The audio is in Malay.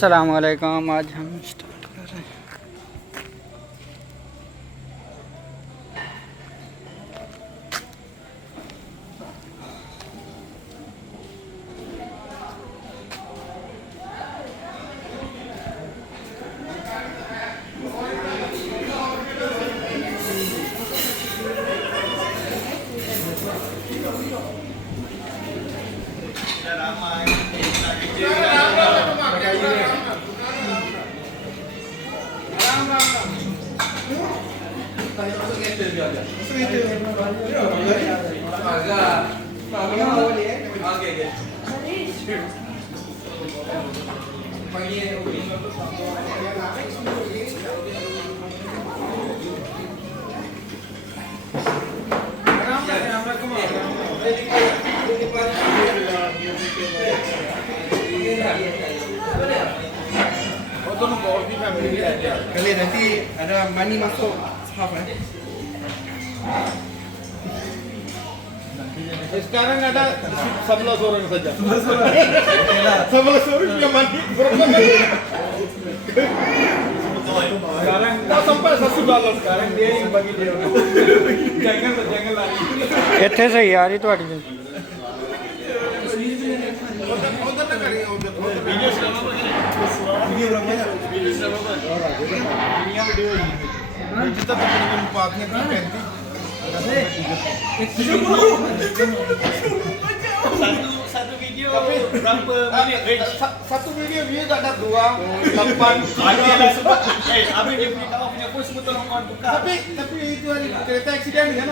अस्सलामुअलैकुम। आज हम स्टार्ट कर रहे हैं। Kali nanti ada money masuk half Sekarang ada 11 orang saja. 11 orang yang mandi berapa kali? Sekarang tak sampai $1 sekarang dia yang bagi dia. Jangan lari. ਇੱਥੇ ਸਹੀ ਆ ਰਹੀ ਤੁਹਾਡੀ ਵੀ। Udah tak kali video selama video ini. Kita teman pakai ganti. Satu video berapa menit? Satu video view tak ada 2, 8. Abang dia punya kawan punya pun semua tolong kawan buka. Tapi itu hari kereta accident kan?